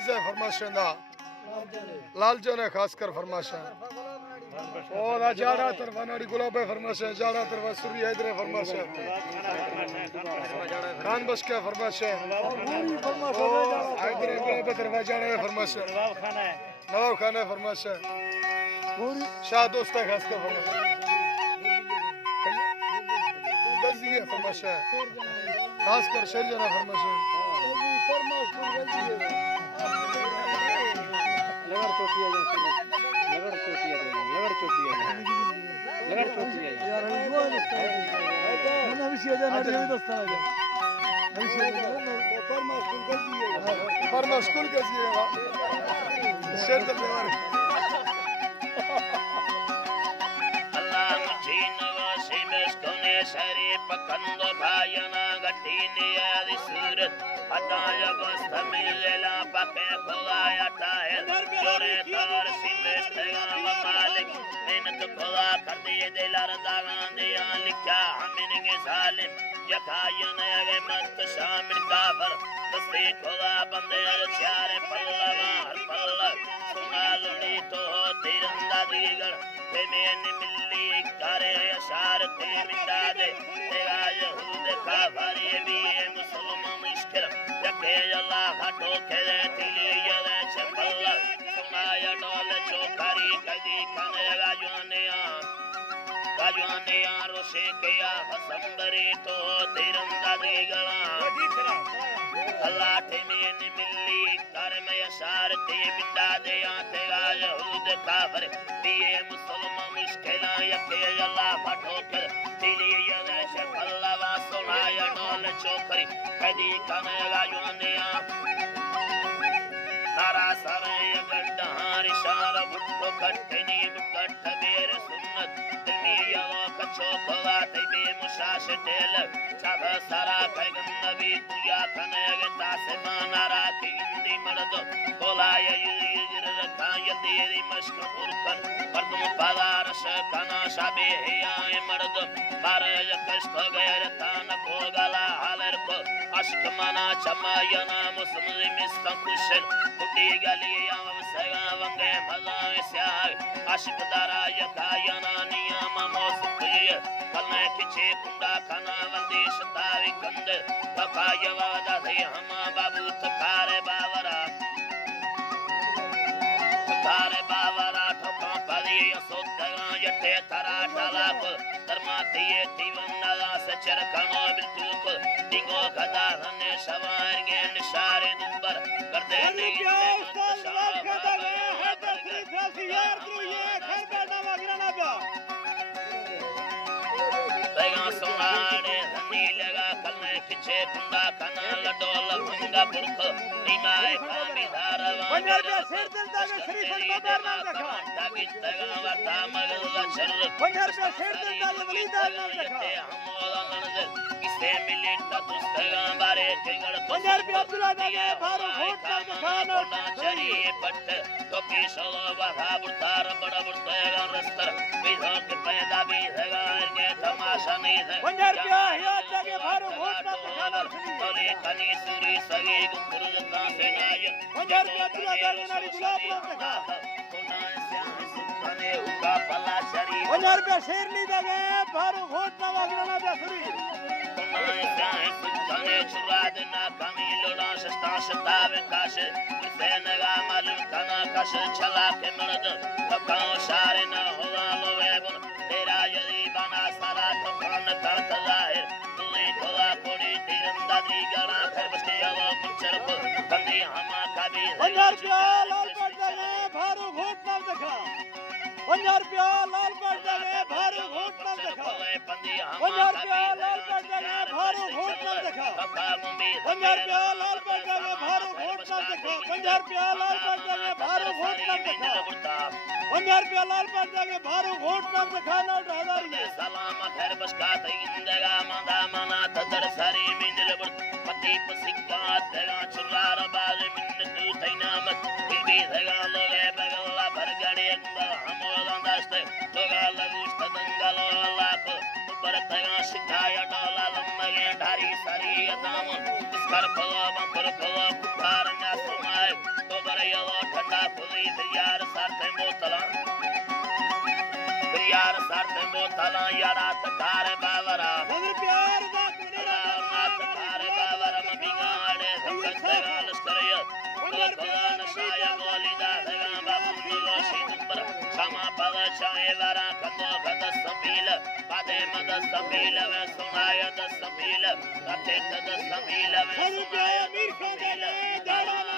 जायजा फरमाशें दा लाल जो ने खासकर फरमाशें और जाड़ा तरवानाड़ी गुलाबे फरमाशें जाड़ा तरवा सुरी हैदरे फरमाशें खान बस के फरमाशें हैदरे गुलाबे तरवा जाड़ा फरमाशें नवाब खाना फरमाशें शाह दोस्त खासकर फरमाशें गज़िया फरमाशें खासकर शरजना फरमाशें लगर चोटिया यार मैंने विषय जाना है दोस्त आ जा फरमा स्कूल गज़िया शेर दलवार अल्लाह मुझे नवासे में कोने सारे पकंदो भायना गट्टी आदि सूरत हटाया बस्त मिलेला पके खुदाया ताहिर जोरे तार सिबेस्तेगा मालिक मेहनत खुदा कर दिए दिलार दागां दिया लिखा हमिन के सालिम यखायन अगे मत शामिल काफर दस्ते खुदा बंदे चारे पल्लवा हर पल्ला सुना लुड़ी तो तिरंदा दीगर ते मैंने मिली करे अशार ते मिटा दे तेरा यहूद काफरी भी मुसलमान मुश्किल यके अल्लाह हटो के तिली यरे चपल्ला सुनाया डोल चौकारी कदी कने गाजुआने रोशे के या हसंदरी तो तिरंदा दीगला अल्लाह ते मैंने मिली कर में अशार ते मिटा दे तेरा यहूद काफर दिए मुसलमान मुश्किल यके अल्लाह हटो के तिली यरे चपल्ला वा सुनाया डोल चौकारी कदी कने गाजुआने नारा सारे गड्ढा रिशार बुट्टो कट्टनी बुट्ट बेर सुन्नत दिलिया कच्चो कोला ते मुशाश टेल सब सारा पैगम नबी कुया कने गता से नारा की इंदी मर्द कोला यजिर रखा यदीरी मश्क पुरकर मर्दम पादार शकाना शाबे है मर्द बारे यकस्त गैर तान को गला हालर को अश्क मना चमायना मुस्लिम संकुशल कुटी गलिया वसगा वंगे भला स्याग अश्क दारा यकायना नियम मोसुय कलने किचे कुंडा खाना वंदेश तावी कंद तकाय वादा से हम बाबू तकारे बावरा ठोका पदी सोतगा यते तरा तलाक धर्माती तिवन्नला सचर कनो बिल्तुक दिगो गदा हने सवार गे निशारे दुबर करदे ने सोनारे हनी लगा कलने किचे कुंडा कना लडोल भंगा पुरख निमाए कामी धारवा पंजाब में शेर दिलदा में श्री फरमादार नाम रखा ताकि तगा वता मगल शर पंजाब में शेर दिलदा में वलीदार नाम रखा हमोला ननद किसे मिले तस्तगा बारे टिगड़ पंजाब में अब्दुल्ला ने फारू घोट नाम खाना चरी पट तो की सलो वहा बुतार बड़ा बुतगा रस्तर विधो के पैदा भी हैगा के तमाशा नहीं है पंजाब में हियात के फारू घोट नाम खाना तोले कनी सूरी सगे गुरुदता से नाय पंजाब में अब्दुल्ला ने नारी गुलाब नाम रखा सुने उका पला शरीफ पंजाब में शेर ली दगे फारू घोट नाम अग्रना जसरी सुने चुराद ना कमी लोड़ा सस्ता सताव काश सेनगा मालूम कना कश चला के मर्द तकाओ सारे न होला लोवे बुन तेरा यदि बना सारा तो खान का जाहिर तुले खोला कोड़ी तिरंदा दी गणा कर बस्ती आवा कुचर को बंदी हमा कभी पंजाब में लाल पट दगे फारू घोट नाम रखा पंजाब में लाल पट दगे फारू घोट नाम रखा पंजाब में लाल पट दगे फारू घोट नाम रखा पंजाब में लाल पट दगे फारू घोट नाम रखा पंजाब में लाल पट दगे फारू घोट नाम रखा पंजाब में लाल पट दगे फारू घोट नाम रखा ना हजारी सलाम खैर बसका इंदगा मंदा मना तदर सारी मिंदल बुर पति पसिका तेरा चुरार बाज मिन्न तू तैनामत बिबी धगा लोगे बगला भरगड़े हमोला दस्त लोगा लगुस तदंगलो लाख बरतगा शिकाया डोला लम्बगे ढारी सारी दामन कर फला बंपर फला कुफार ना सुनाए तो Anda Fuli Fiyar Sarte Motala Fiyar Sarte Motala Yara Takare Bavara सदर प्यार दा Allah Takare Bavara Mamiga Ade Zakanta Alaskaraya Kokola Saya Bolida Dega Babu Nulo Shinumbara Sama Pada Chaya Vara Kando Kada Sabila Pade Mada Sabila Ve Sunaya Da Sabila Kateta Da Sabila Ve सदर Sunaya प्यार Mir Khan Da दे दाड़ा